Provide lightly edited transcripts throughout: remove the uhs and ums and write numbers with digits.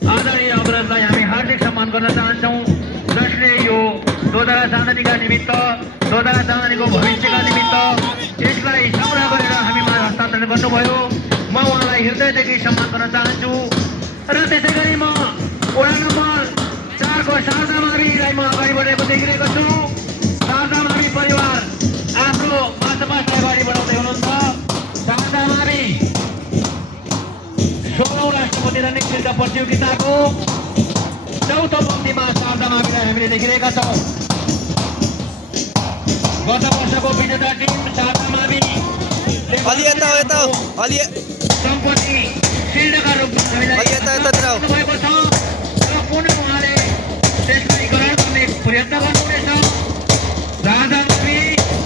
आदरणीय अग्रजलाई हामी हार्दिक सम्मान गर्न चाहन्छौँ, जसले यो दोधरा चाँदनीका निमित्त, दोधरा चाँदनीको भविष्यका निमित्त यसलाई संग्रह गरेर हामीमा हस्तान्तरण गर्नुभयो। म उहाँलाई हृदयदेखि सम्मान गर्न चाहन्छु। र त्यसै गरी म वडा नम्बर 4 को शारदा माविलाई म अगाडि बढेको देखिरहेको छु। शारदा मावि परिवार आफ्नो मार्चपास्टलाई अगाडि बढाउँदै हुनुहुन्छ। शारदा मावि 16औं राष्ट्रपति रनिङ फिल्ड प्रतियोगिताको चौथो पङ्क्तिमा शारदा माविलाई हामीले देखिरहेका छौँ। गत वर्षको विजेता टिम शारदा मावि सम्पत्ति फिल्डका रूपमा हामीलाई भएको छ र पुनः उहाँले त्यसलाई ग्रहण गर्ने प्रयत्न गर्नुहुनेछ। शारदा मावि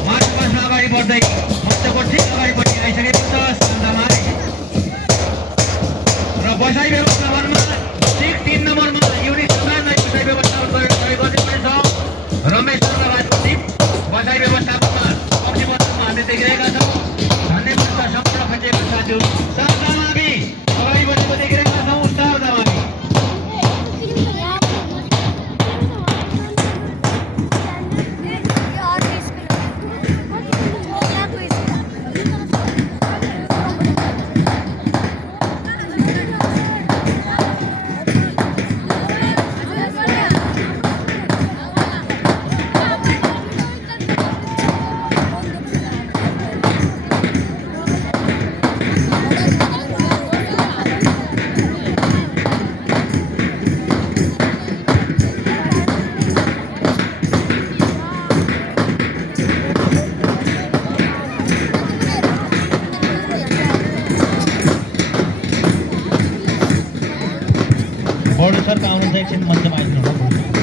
मार्चपास्टमा अगाडि बढ्दै मञ्चको ठिक अगाडिपट्टि आइसकेको छ। शारदा मावि र बसाइ व्यवस्थापनमा ठिक 3 नम्बरमा युनिट समाजलाई बसाइ व्यवस्थापन गर्नुपर्नेछ। रमेश लगायतको टिम बसाइ व्यवस्थापनमा पक्षमा हामीले देखिरहेका छौँ। धन्यवाद छ सम्पूर्ण खटिएका साथीहरू। शारदा मावि अगाडि बढेको देखिरहेका छौँ। शारदा मावि बोर्ड सर का आउनुहुन्छ एकछिन मञ्चमा आइदिनु।